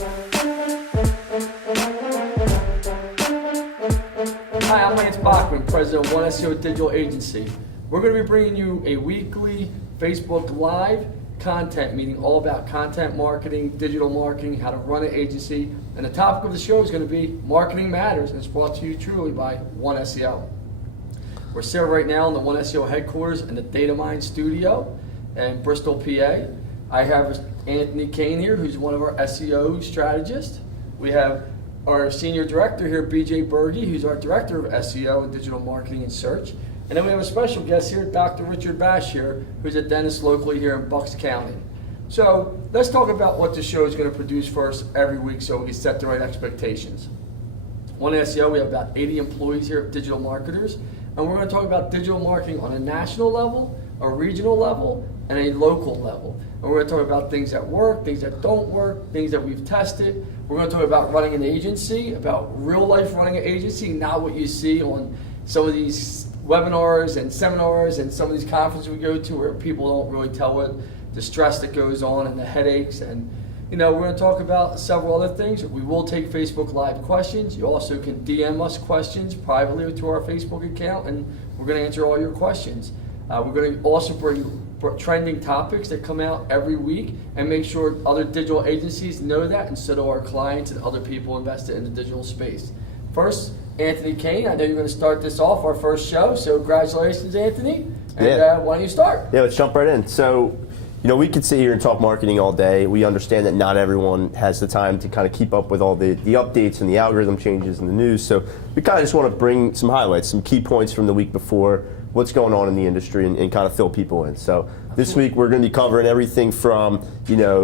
Hi, I'm Bachmann, president of One SEO Digital Agency. We're going to be bringing you a weekly Facebook Live content meeting all about content marketing, digital marketing, how to run an agency. And the topic of the show is going to be Marketing Matters, and it's brought to you truly by One SEO. We're sitting right now in the One SEO headquarters in the Datamine studio in Bristol, PA. I have Anthony Kane here, who's one of our SEO strategists. We have our senior director here, BJ Berge, who's our director of SEO and digital marketing and search. And then we have a special guest here, Dr. Richard Bash here, who's a dentist locally here in Bucks County. So let's talk about what the show is going to produce for us every week so we can set the right expectations. One SEO, we have about 80 employees here of digital marketers, and we're going to talk about digital marketing on a national level, a regional level, and a local level. And we're going to talk about things that work, things that don't work, things that we've tested. We're going to talk about running an agency, about real life running an agency, not what you see on some of these webinars and seminars and some of these conferences we go to where people don't really tell what the stress that goes on and the headaches. And we're going to talk about several other things. We will take Facebook Live questions. You also can DM us questions privately to our Facebook account, and we're going to answer all your questions. We're going to also bring trending topics that come out every week and make sure other digital agencies know that, and so do our clients and other people invested in the digital space. First, Anthony Kane, I know you're going to start this off, our first show, so congratulations, Anthony. And why don't you start? Yeah, let's jump right in. So, we could sit here and talk marketing all day. We understand that not everyone has the time to kind of keep up with all the updates and the algorithm changes and the news. So we kind of just want to bring some highlights, some key points from the week before, what's going on in the industry, and kind of fill people in. So this week we're going to be covering everything from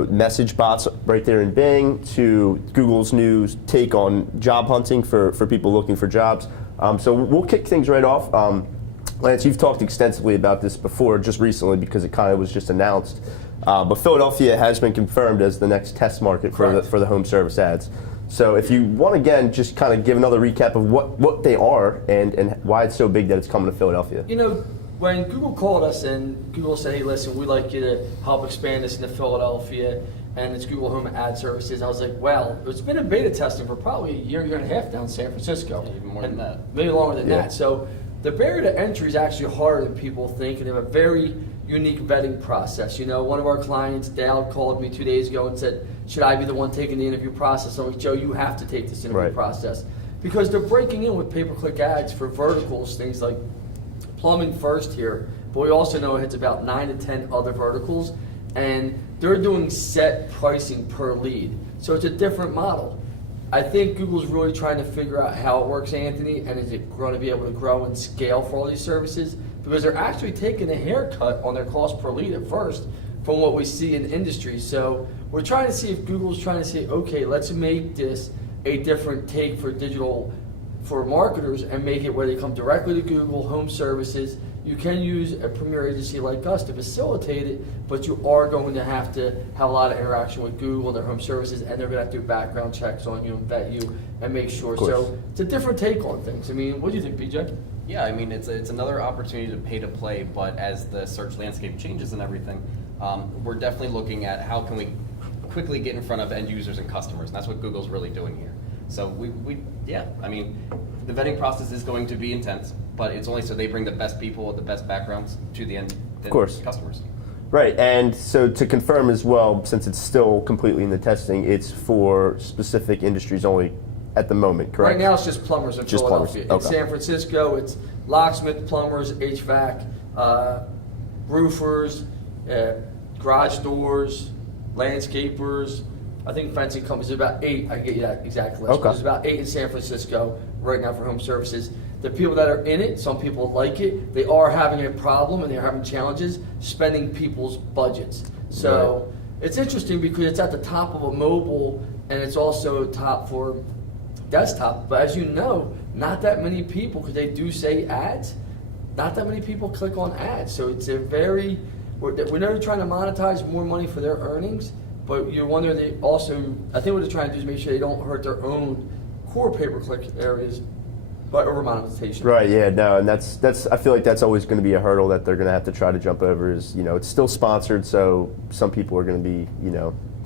message bots right there in Bing to Google's new take on job hunting for people looking for jobs. So we'll kick things right off. Lance, you've talked extensively about this before, just recently, because it kind of was just announced. But Philadelphia has been confirmed as the next test market for the home service ads. So if you want to, again, just kind of give another recap of what they are and why it's so big that it's coming to Philadelphia. When Google called us and Google said, hey, listen, we'd like you to help expand this into Philadelphia, and it's Google Home Ad Services, I was like, well, it's been in beta testing for probably a year and a half down in San Francisco. Yeah, even more than that. Maybe longer than that. So the barrier to entry is actually harder than people think, and they have a very unique vetting process. One of our clients, Dale, called me 2 days ago and said, should I be the one taking the interview process? I'm like, Joe, you have to take this interview process. Because they're breaking in with pay-per-click ads for verticals, things like plumbing first here, but we also know it's about 9 to 10 other verticals, and they're doing set pricing per lead. So it's a different model. I think Google's really trying to figure out how it works, Anthony, and is it going to be able to grow and scale for all these services? Because they're actually taking a haircut on their cost per lead at first from what we see in industry. So we're trying to see if Google's trying to say, okay, let's make this a different take for digital for marketers and make it where they come directly to Google Home Services. You can use a premier agency like us to facilitate it, but you are going to have a lot of interaction with Google and their home services, and they're going to have to do background checks on you and vet you and make sure. So it's a different take on things. What do you think, BJ? Yeah, it's another opportunity to pay to play, but as the search landscape changes and everything, we're definitely looking at how can we quickly get in front of end users and customers, and that's what Google's really doing here. So the vetting process is going to be intense, but it's only so they bring the best people with the best backgrounds to the end customers. Right, and so to confirm as well, since it's still completely in the testing, it's for specific industries only at the moment, correct? Right now it's just plumbers in Philadelphia. Plumbers. Okay. In San Francisco, it's locksmith, plumbers, HVAC, roofers, garage doors, landscapers. I think fencing companies, there's about 8, I can get you that exact list. There's about 8 in San Francisco right now for home services. The people that are in it, some people like it, they are having a problem and they're having challenges spending people's budgets. So it's interesting because it's at the top of a mobile and it's also top for desktop. But as you know, not that many people, because they do say ads, not that many people click on ads. So it's we're never trying to monetize more money for their earnings, but you wonder they also, I think what they're trying to do is make sure they don't hurt their own core pay-per-click areas by over monetization. Right, yeah, no, and that's I feel like that's always going to be a hurdle that they're going to have to try to jump over is, it's still sponsored, so some people are going to be,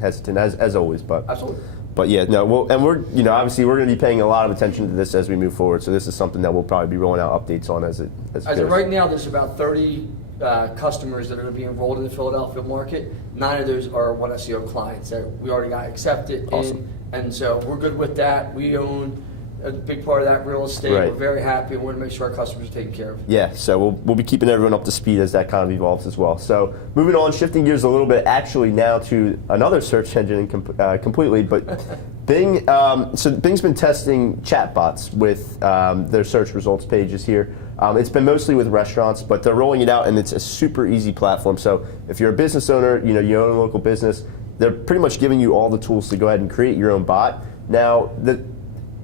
hesitant as always, but Absolutely. But yeah, no, and we're obviously we're going to be paying a lot of attention to this as we move forward. So this is something that we'll probably be rolling out updates on as it As goes. of right now, there's about 30 customers that are going to be enrolled in the Philadelphia market. 9 of those are One SEO clients that we already got accepted Awesome. in, and so we're good with that. We own a big part of that real estate. Right. We're very happy, and we want to make sure our customers are taken care of. Yeah, so we'll be keeping everyone up to speed as that kind of evolves as well. So moving on, shifting gears a little bit, actually now to another search engine completely, but Bing. So Bing's been testing chatbots with their search results pages here. It's been mostly with restaurants, but they're rolling it out, and it's a super easy platform. So if you're a business owner, you own a local business, they're pretty much giving you all the tools to go ahead and create your own bot. Now,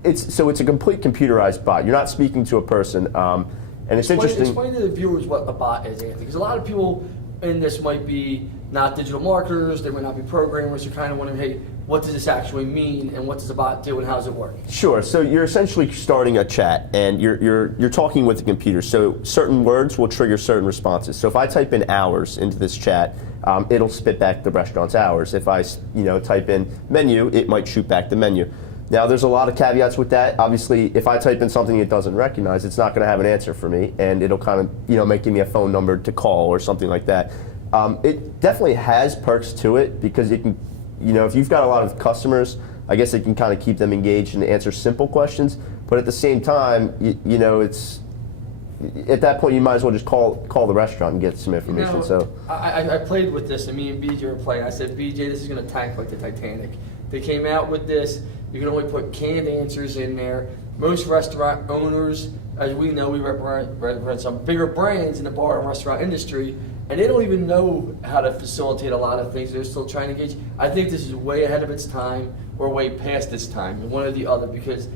it's a complete computerized bot. You're not speaking to a person, and it's interesting. Explain to the viewers what a bot is, Anthony, because a lot of people in this might be not digital marketers, they might not be programmers, you're kind of wondering, hey, what does this actually mean, and what does a bot do, and how does it work? Sure. So you're essentially starting a chat, and you're talking with the computer. So certain words will trigger certain responses. So if I type in hours into this chat, it'll spit back the restaurant's hours. If I type in menu, it might shoot back the menu. Now, there's a lot of caveats with that. Obviously, if I type in something it doesn't recognize, it's not going to have an answer for me, and it'll kind of, make me a phone number to call or something like that. It definitely has perks to it because it can, if you've got a lot of customers, I guess it can kind of keep them engaged and answer simple questions. But at the same time, it's at that point you might as well just call the restaurant and get some information. So I played with this, and me and BJ were playing. I said, BJ, this is going to tank like the Titanic. They came out with this. You can only put canned answers in there. Most restaurant owners, as we know, we represent some bigger brands in the bar and restaurant industry, and they don't even know how to facilitate a lot of things. They're still trying to engage. I think this is way ahead of its time or way past its time, one or the other, because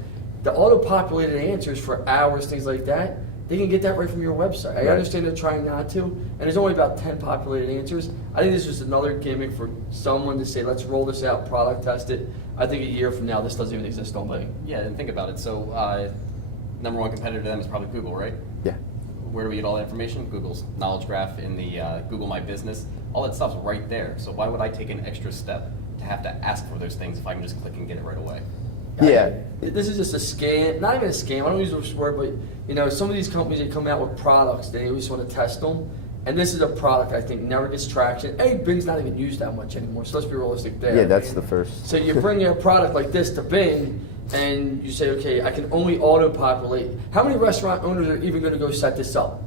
the auto-populated answers for hours, things like that, they can get that right from your website. I understand they're trying not to, and there's only about 10 populated answers. I think this is another gimmick for someone to say, let's roll this out, product test it. I think a year from now, this doesn't even exist on Bing. Yeah, and think about it. So, number one competitor to them is probably Google, right? yeah. Where do we get all that information? Google's knowledge graph in the Google My Business. All that stuff's right there. So why would I take an extra step to have to ask for those things if I can just click and get it right away? Yeah. This is just a scam, not even a scam, I don't use this word, but some of these companies that come out with products, they always want to test them. And this is a product I think never gets traction. Bing's not even used that much anymore, so let's be realistic there. Yeah, that's the first. So you bring a product like this to Bing, and you say, okay, I can only auto-populate. How many restaurant owners are even going to go set this up?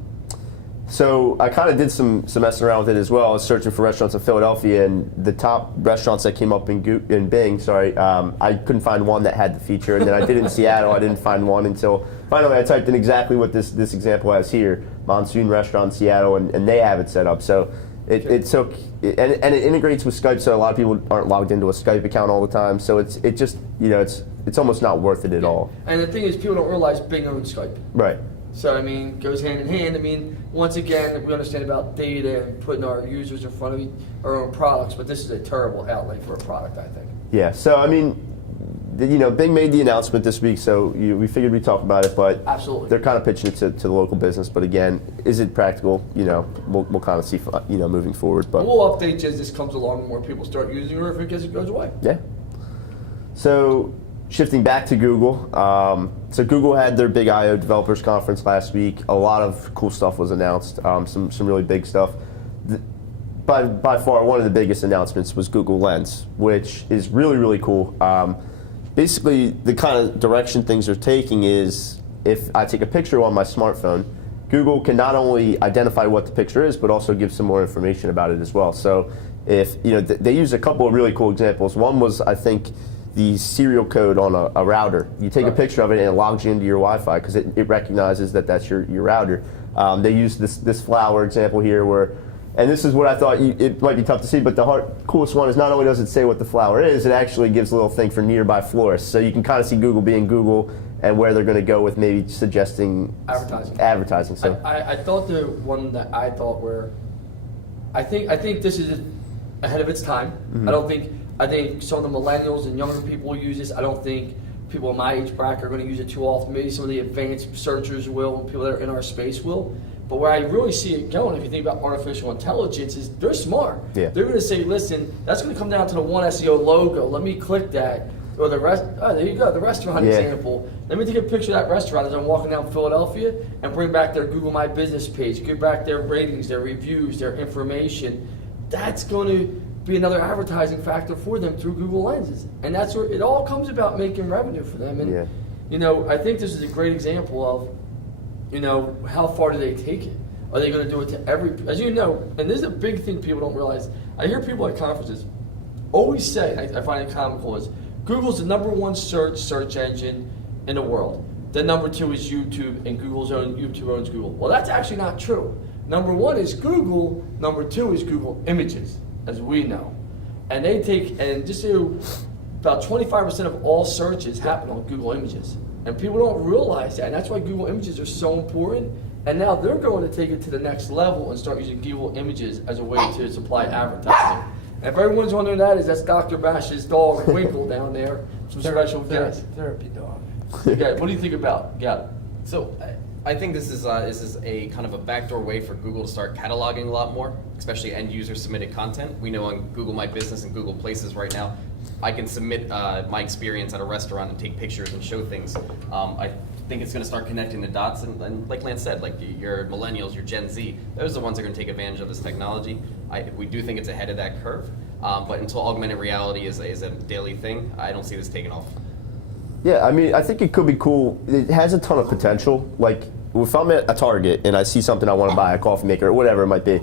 So I kind of did some messing around with it as well. I was searching for restaurants in Philadelphia, and the top restaurants that came up in Bing, I couldn't find one that had the feature. And then I did it in Seattle. I didn't find one until finally I typed in exactly what this example has here, Monsoon Restaurant in Seattle, and they have it set up. So it integrates with Skype. So a lot of people aren't logged into a Skype account all the time. So it's almost not worth it at all. And the thing is, people don't realize Bing owns Skype. Right. So, goes hand in hand. Once again, we understand about data and putting our users in front of our own products, but this is a terrible outlay for a product, I think. Yeah, so Bing made the announcement this week, so we figured we'd talk about it, but Absolutely. They're kind of pitching it to the local business, but again, is it practical? We'll kind of see, moving forward. But we'll update you as this comes along and more people start using it, or if it goes away. Yeah. So, shifting back to Google, so Google had their big I/O developers conference last week. A lot of cool stuff was announced, some really big stuff. By far, one of the biggest announcements was Google Lens, which is really, really cool. Basically, the kind of direction things are taking is if I take a picture on my smartphone, Google can not only identify what the picture is, but also give some more information about it as well. So if, they use a couple of really cool examples. One was, I think, the serial code on a router. You take a picture of it and it logs you into your Wi-Fi because it recognizes that that's your router. They use this flower example here where, and this is what I thought, it might be tough to see, but the coolest one is not only does it say what the flower is, it actually gives a little thing for nearby florists. So you can kind of see Google being Google and where they're going to go with maybe suggesting advertising. So I thought the one that I thought were, I think this is ahead of its time. Mm-hmm. I think some of the millennials and younger people use this. I don't think people in my age bracket are going to use it too often. Maybe some of the advanced searchers will, and people that are in our space will. But where I really see it going, if you think about artificial intelligence, is they're smart. Yeah. They're going to say, listen, that's going to come down to the one SEO logo. Let me click that. Or the rest. Oh, there you go. The restaurant example. Let me take a picture of that restaurant as I'm walking down Philadelphia and bring back their Google My Business page, give back their ratings, their reviews, their information. That's going to be another advertising factor for them through Google Lenses. And that's where it all comes about making revenue for them. And, you know, I think this is a great example of, you know, how far do they take it? Are they going to do it to every, as you know, and this is a big thing people don't realize. I hear people at conferences always say, and I find it comical, is Google's the #1 search engine in the world. The #2 is YouTube, and YouTube owns Google. Well, that's actually not true. #1 is Google, #2 is Google Images, as we know. And they take, and just so about 25% of all searches happen on Google Images. And people don't realize that, and that's why Google Images are so important. And now they're going to take it to the next level and start using Google Images as a way to supply advertising. And if everyone's wondering that's Dr. Bash's dog, Winkle, down there, some special guest. Therapy dog. Okay, what do you think about Gavin? So I think this is a kind of a backdoor way for Google to start cataloging a lot more, especially end user submitted content. We know on Google My Business and Google Places right now, I can submit my experience at a restaurant and take pictures and show things. I think it's going to start connecting the dots, and like Lance said, like your millennials, your Gen Z, those are the ones that are going to take advantage of this technology. We do think it's ahead of that curve, but until augmented reality is a daily thing, I don't see this taking off. Yeah, I mean, I think it could be cool. It has a ton of potential. Like, if I'm at a Target and I see something I want to buy, a coffee maker or whatever it might be,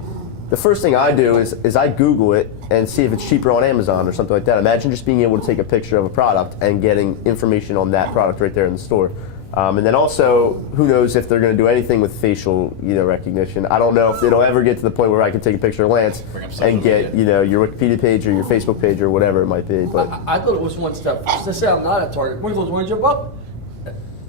the first thing I do is I Google it and see if it's cheaper on Amazon or something like that. Imagine just being able to take a picture of a product and getting information on that product right there in the store. And then also, who knows if they're going to do anything with facial, recognition. I don't know if it'll ever get to the point where I can take a picture of Lance and get, your Wikipedia page or your Facebook page or whatever it might be. But I thought it was one step. Let's say I'm not at Target. One of those, want to jump up?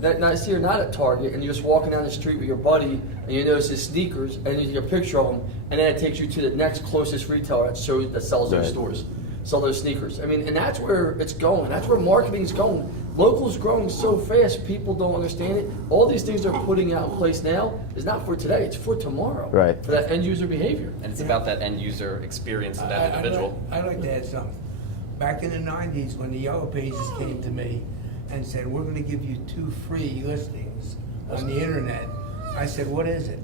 Now, see, you're not at Target, and you're just walking down the street with your buddy, and you notice his sneakers, and you take a picture of them, and then it takes you to the next closest retailer that sells those stores, sell those sneakers. I mean, and that's where it's going. That's where marketing's going. Local's growing so fast, people don't understand it. All these things they're putting out in place now is not for today, it's for tomorrow. Right. For that end user behavior. And it's about that end user experience of that individual. I'd like to add something. Back in the 90s, when the Yellow Pages came to me and said, we're going to give you 2 free listings on the internet, I said, what is it?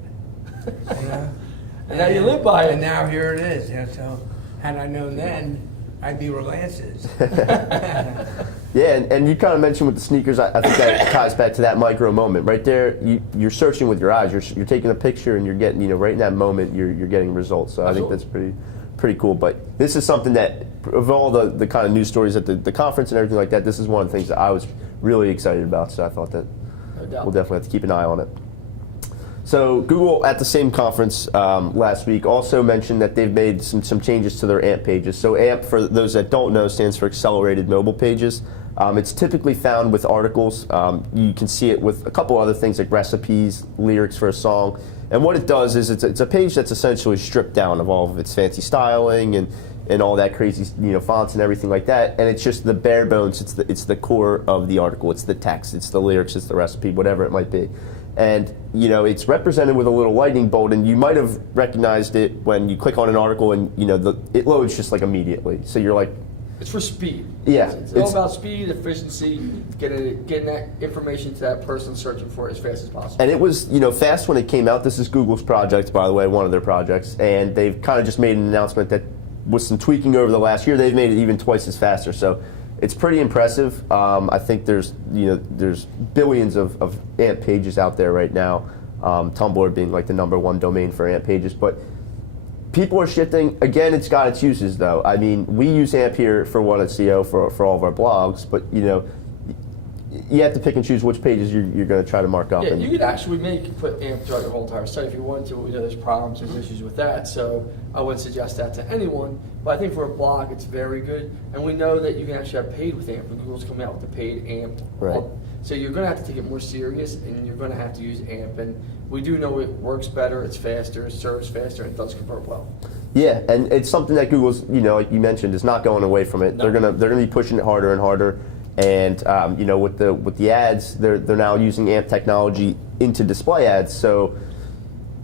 And now you live by it. And now here it is. So had I known then, I'd be where Lance is. yeah, and you kind of mentioned with the sneakers, I think that ties back to that micro moment. Right there, you're searching with your eyes. You're taking a picture and you're getting, right in that moment, you're getting results. So I think that's pretty cool. But this is something that, of all the kind of news stories at the conference and everything like that, this is one of the things that I was really excited about. So I thought that we'll definitely have to keep an eye on it. So Google at the same conference last week also mentioned that they've made some changes to their AMP pages. So AMP, for those that don't know, stands for Accelerated Mobile Pages. It's typically found with articles. You can see it with a couple other things like recipes, lyrics for a song. And what it does is it's a page that's essentially stripped down of all of its fancy styling and all that crazy fonts and everything like that. And it's just the bare bones. It's the core of the article. It's the text. It's the lyrics. It's the recipe. Whatever it might be. And it's represented with a little lightning bolt, and you might have recognized it when you click on an article, and it loads just like immediately. So you're like, it's for speed. Yeah, it's all about speed, efficiency, getting that information to that person searching for it as fast as possible. And it was fast when it came out. This is Google's project, by the way, one of their projects, and they've kind of just made an announcement that with some tweaking over the last year, they've made it even twice as faster. So it's pretty impressive. I think there's billions of AMP pages out there right now. Tumblr being like the #1 domain for AMP pages, but people are shifting. Again, it's got its uses though. I mean, we use AMP here for One SEO for all of our blogs, but you have to pick and choose which pages you're going to try to mark up. Yeah, you could actually put AMP throughout your whole entire site if you wanted to. There's problems, there's issues with that, so I wouldn't suggest that to anyone. But I think for a blog, it's very good. And we know that you can actually have paid with AMP, and Google's coming out with the paid AMP. Right. So you're going to have to take it more serious, and you're going to have to use AMP. And we do know it works better, it's faster, it serves faster, and it does convert well. Yeah, and it's something that Google's, like you mentioned, is not going away from it. No. They're gonna be pushing it harder and harder. And with the ads, they're now using AMP technology into display ads. So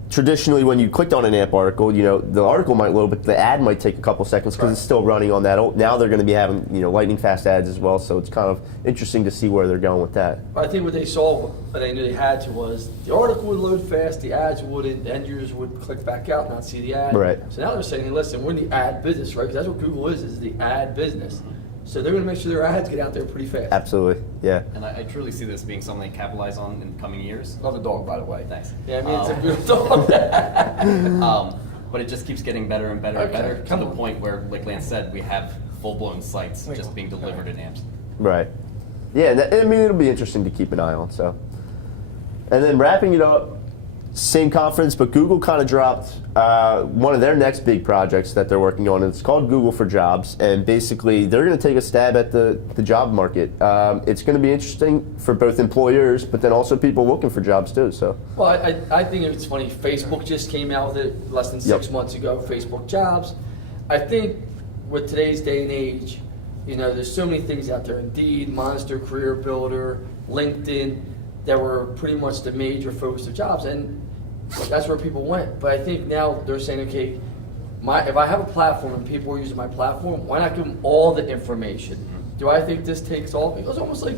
traditionally when you clicked on an AMP article, the article might load, but the ad might take a couple seconds because it's still running on that. Now they're going to be having, lightning fast ads as well. So it's kind of interesting to see where they're going with that. I think what they saw, what they knew they had to, was the article would load fast, the ads wouldn't, the end users would click back out and not see the ad. Right. So now they're saying, hey, listen, we're in the ad business, right? Because that's what Google is the ad business. So they're going to make sure their ads get out there pretty fast. Absolutely, yeah. And I truly see this being something they capitalize on in the coming years. Love the dog, by the way. Thanks. Yeah, I mean, it's a beautiful dog. But it just keeps getting better and better and Okay, better to come the on. point where, like Lance said, we have full-blown sites just being delivered in amps. Right. Yeah, it'll be interesting to keep an eye on. So, and then wrapping it up, same conference, but Google kind of dropped one of their next big projects that they're working on. It's called Google for Jobs, and basically they're going to take a stab at the job market. It's going to be interesting for both employers, but then also people looking for jobs too. So, Well, I think it's funny. Facebook just came out with it less than 6 months ago, Facebook Jobs. I think with today's day and age, there's so many things out there. Indeed, Monster, Career Builder, LinkedIn, that were pretty much the major focus of jobs. And that's where people went. But I think now they're saying, okay, if I have a platform and people are using my platform, why not give them all the information? Do I think this takes all? It was almost like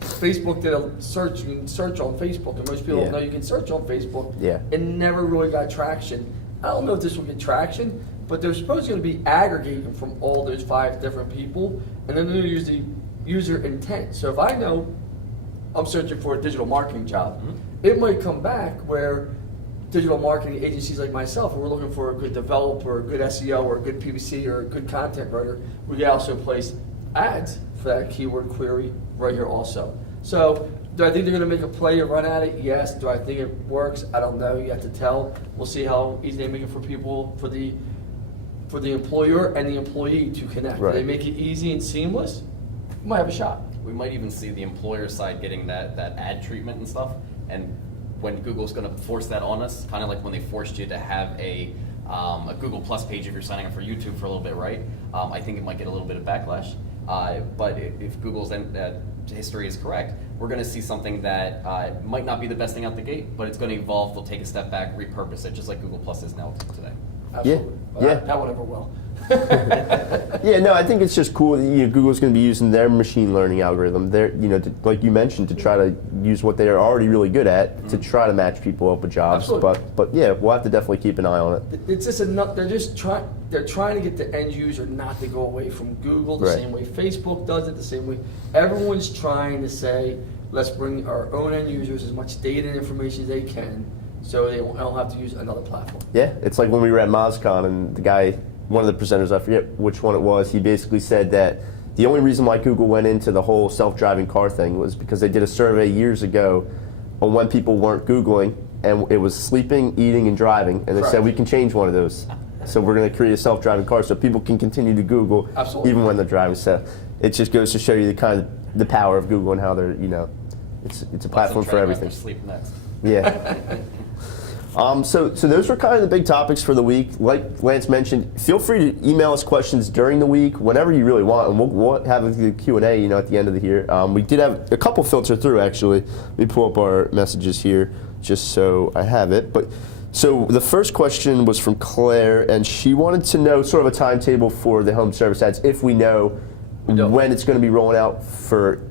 Facebook did a search on Facebook, and most people don't know you can search on Facebook. Yeah. It never really got traction. I don't know if this will get traction, but they're supposed to be aggregating from all those 5 different people, and then they're going to use the user intent. So if I know I'm searching for a digital marketing job, it might come back where digital marketing agencies like myself, we're looking for a good developer, a good SEO, or a good PPC, or a good content writer. We can also place ads for that keyword query right here also. So do I think they're going to make a play or run at it? Yes. Do I think it works? I don't know. You have to tell. We'll see how easy they make it for people, for the employer and the employee to connect. Right. If they make it easy and seamless, you might have a shot. We might even see the employer side getting that ad treatment and stuff. And when Google's going to force that on us, kind of like when they forced you to have a Google Plus page if you're signing up for YouTube for a little bit, right? I think it might get a little bit of backlash. But if Google's history is correct, we're going to see something that might not be the best thing out the gate, but it's going to evolve. They'll take a step back, repurpose it, just like Google Plus is now today. Absolutely. Yeah. That one ever will. yeah, no, I think it's just cool that Google's going to be using their machine learning algorithm. They're, like you mentioned, to try to use what they are already really good at to try to match people up with jobs. Absolutely. But yeah, we'll have to definitely keep an eye on it. It's just enough. They're trying to get the end user not to go away from Google the Right. same way Facebook does it, the same way everyone's trying to say, let's bring our own end users as much data and information as they can, so they don't have to use another platform. Yeah, it's like when we were at MozCon and the guy, one of the presenters, I forget which one it was, he basically said that the only reason why Google went into the whole self-driving car thing was because they did a survey years ago on when people weren't Googling, and it was sleeping, eating, and driving, and they Correct. said we can change one of those. So we're going to create a self-driving car so people can continue to Google Absolutely. even when they're driving. So it just goes to show you the power of Google and how they're, it's a platform for everything. Sleep next. Yeah. So those were kind of the big topics for the week. Like Lance mentioned, feel free to email us questions during the week, whenever you really want, and we'll have the Q&A, at the end of the year. We did have a couple filter through, actually. Let me pull up our messages here, just so I have it. So the first question was from Claire, and she wanted to know sort of a timetable for the home service ads, if we know when it's going to be rolling out for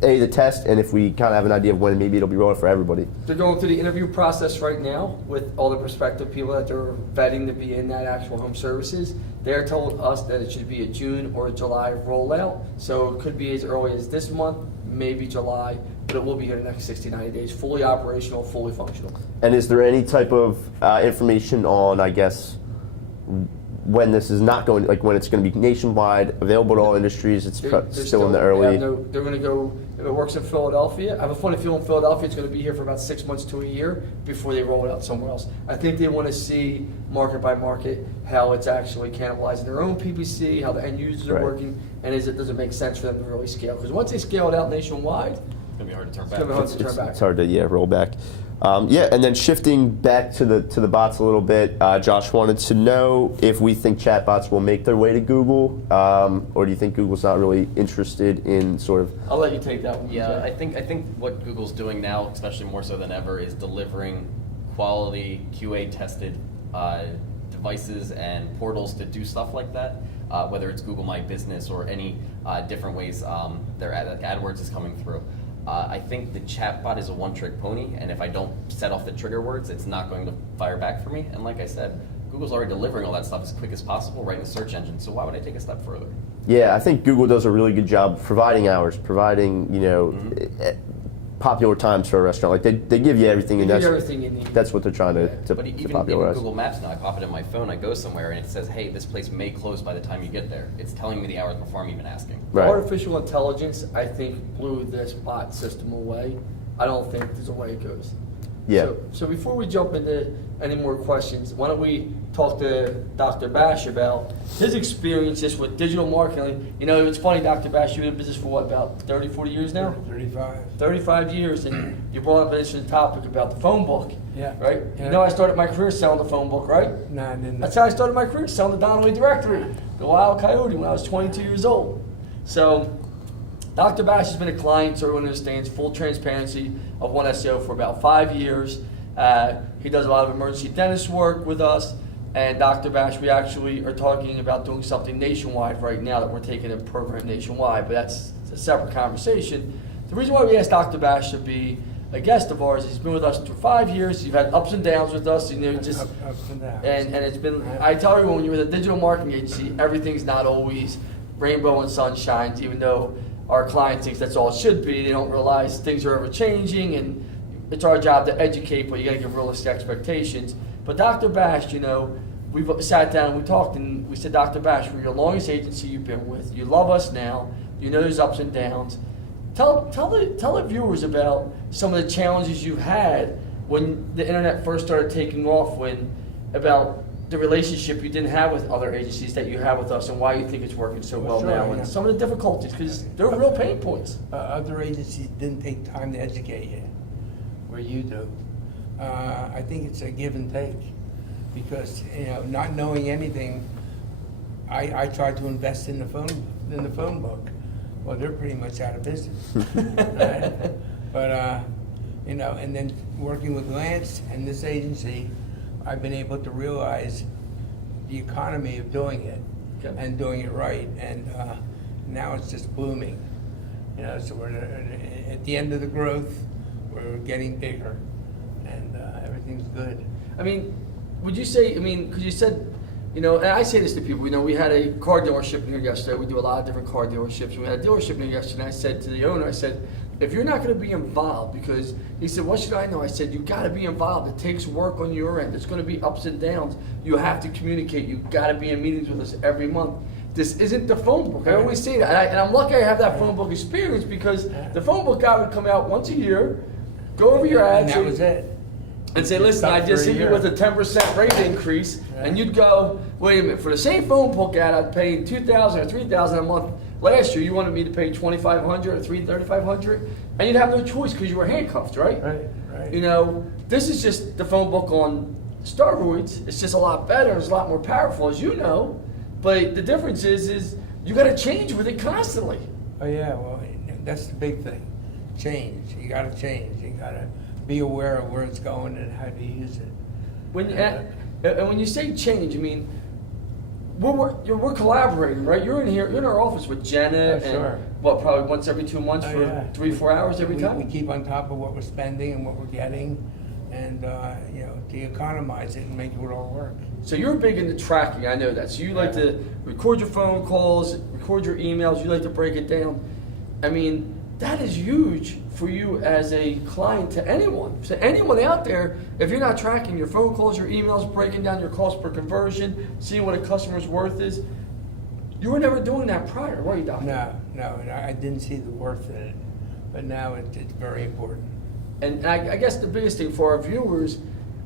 the test, and if we kind of have an idea of when maybe it'll be rolling for everybody. They're going through the interview process right now with all the prospective people that they're vetting to be in that actual home services. They're told us that it should be a June or a July rollout, so it could be as early as this month, maybe July, but it will be here in the next 60, 90 days, fully operational, fully functional. And is there any type of information on, I guess, when this is not going, like when it's going to be nationwide, available to all industries? It's They're still in the early. they're going to go, if it works in Philadelphia, I have a funny feeling Philadelphia is going to be here for about 6 months to a year before they roll it out somewhere else. I think they want to see market by market how it's actually cannibalizing their own PPC, how the end users are Right. working, and does it make sense for them to really scale? Because once they scale it out nationwide, It's going to be hard to turn it's back. going to be hard to turn back. It's hard to roll back. And then shifting back to the bots a little bit, Josh wanted to know if we think chatbots will make their way to Google, or do you think Google's not really interested in sort of? I'll let you take that one. Yeah, Jay. I think what Google's doing now, especially more so than ever, is delivering quality QA tested devices and portals to do stuff like that, whether it's Google My Business or any different ways their AdWords is coming through. I think the chatbot is a one-trick pony, and if I don't set off the trigger words, it's not going to fire back for me. And like I said, Google's already delivering all that stuff as quick as possible right in the search engine, so why would I take a step further? Yeah, I think Google does a really good job providing hours, providing popular times for a restaurant. Like they give you everything, and Everything you need. that's what they're trying to But even popularize. Google Maps now, I pop it in my phone, I go somewhere, and it says, hey, this place may close by the time you get there. It's telling me the hours before I'm even asking. Right. Artificial intelligence, I think, blew this bot system away. I don't think there's a way it goes. Yeah. So before we jump into any more questions, why don't we talk to Dr. Bash about his experiences with digital marketing. You know, it's funny, Dr. Bash, you've been in business for what, about 30, 40 years now? 35. 35 years, and you brought up an interesting topic about the phone book. Yeah. Right? Yeah. You know, I started my career selling the phone book, right? No, I didn't. That's how I started my career, selling the Donnelly Directory, the Wild Coyote, when I was 22 years old. So, Dr. Bash has been a client, so everyone understands full transparency of One SEO for about 5 years. He does a lot of emergency dentist work with us. And Dr. Bash, we actually are talking about doing something nationwide right now, that we're taking a program nationwide, but that's a separate conversation. The reason why we asked Dr. Bash to be a guest of ours, he's been with us for 5 years. You've had ups and downs with us, you know, just Ups and downs. and it's been. I tell everyone, when you're with a digital marketing agency, everything's not always rainbow and sunshines. Even though our client thinks that's all it should be, they don't realize things are ever changing, and it's our job to educate, but you got to give realistic expectations. But Dr. Bash, you know, we've sat down and we talked, and we said, Dr. Bash, we're your longest agency you've been with. You love us now. You know there's ups and downs. Tell the viewers about some of the challenges you had when the internet first started taking off, about the relationship you didn't have with other agencies that you have with us, and why you think it's working so well Sure, now, yeah. and some of the difficulties, because they're real pain points. Other agencies didn't take time to educate you, where you do. I think it's a give and take, because not knowing anything, I tried to invest in the phone book. Well, they're pretty much out of business. Right? But and then working with Lance and this agency, I've been able to realize the economy of doing it and doing it right, and now it's just booming. So we're at the end of the growth. We're getting bigger, and everything's good. I mean, would you say, because you said, and I say this to people, we had a car dealership in here yesterday. We do a lot of different car dealerships. We had a dealership in here yesterday, and I said to the owner, I said, if you're not going to be involved, because he said, what should I know? I said, you got to be involved. It takes work on your end. There's going to be ups and downs. You have to communicate. You got to be in meetings with us every month. This isn't the phone book. I always say that, and I'm lucky I have that phone book experience, because the phone book guy would come out once a year, go over your ads, And that was it. and say, listen, I just hit you with a 10% rate increase, and you'd go, wait a minute, for the same phone book ad, I'm paying $2,000 or $3,000 a month. Last year, you wanted me to pay $2,500 or $3,500, and you'd have no choice because you were handcuffed, right? Right. This is just the phone book on steroids. It's just a lot better. It's a lot more powerful, as you know. But the difference is you got to change with it constantly. Oh yeah, well, that's the big thing. Change. You got to change. You got to be aware of where it's going and how to use it. And when you say change, we're collaborating, right? You're in our office with Jenna, Sure. and probably once every 2 months for 3-4 hours every time. We keep on top of what we're spending and what we're getting, and to economize it and make it all work. So you're big into tracking, I know that. So you like to record your phone calls, record your emails, you like to break it down. That is huge for you as a client to anyone. So anyone out there, if you're not tracking your phone calls, your emails, breaking down your cost per conversion, seeing what a customer's worth is, you were never doing that prior, were you, Doctor? No, and I didn't see the worth in it, but now it's very important. And I guess the biggest thing for our viewers,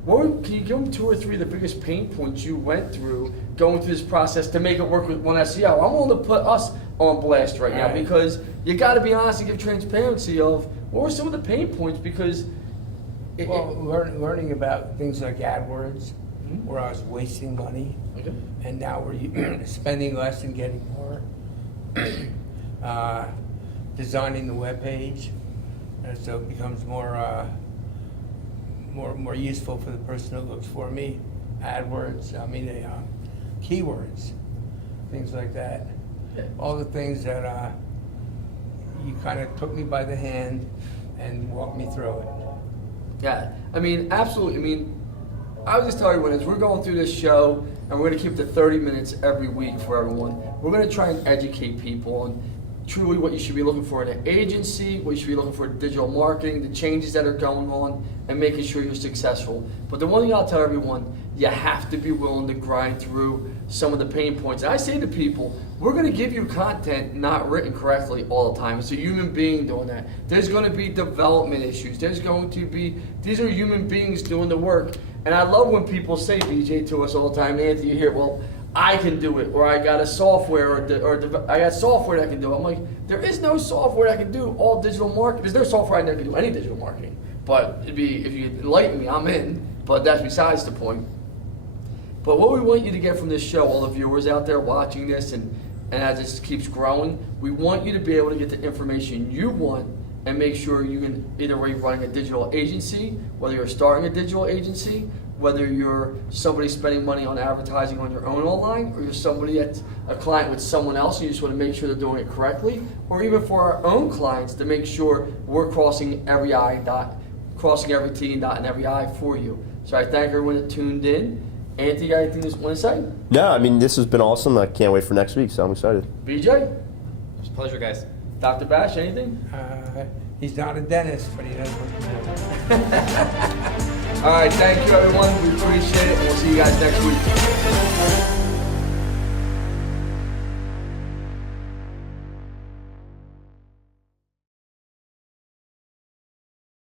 can you give them 2 or 3 of the biggest pain points you went through going through this process to make it work with One SEO? I'm willing to put us on blast right now, because you got to be honest and give transparency of what were some of the pain points, because learning about things like AdWords, where I was wasting money, and now we're spending less and getting more. Designing the web page, so it becomes more more useful for the person who looks for me. AdWords, I mean, keywords, things like that. Yeah. All the things that you kind of took me by the hand and walked me through it. Yeah, I mean, absolutely. I mean, I was just telling you, as we're going through this show, and we're going to keep the 30 minutes every week for everyone, we're going to try and educate people on truly what you should be looking for in an agency, what you should be looking for in digital marketing, the changes that are going on, and making sure you're successful. But the one thing I'll tell everyone, you have to be willing to grind through some of the pain points. And I say to people, we're going to give you content not written correctly all the time. It's a human being doing that. There's going to be development issues. There's going to be, these are human beings doing the work. And I love when people say, BJ, to us all the time, Anthony, you hear, well, I can do it, or I got a software, or I got software that can do it. I'm like, there is no software that can do all digital marketing. There's no software that can do any digital marketing. But it'd be, if you enlighten me, I'm in. But that's besides the point. But what we want you to get from this show, all the viewers out there watching this, and as this keeps growing, we want you to be able to get the information you want and make sure you can either be running a digital agency, whether you're starting a digital agency, whether you're somebody spending money on advertising on your own online, or you're somebody that's a client with someone else and you just want to make sure they're doing it correctly, or even for our own clients to make sure we're crossing every T and dotting every I for you. So I thank everyone that tuned in. Anthony, you got anything you want to say? No, I mean, this has been awesome. I can't wait for next week, so I'm excited. BJ? It was a pleasure, guys. Dr. Bash, anything? He's not a dentist, but he knows what to do. All right, thank you, everyone. We appreciate it, and we'll see you guys next week.